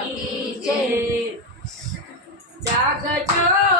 કી જય જાગજો રે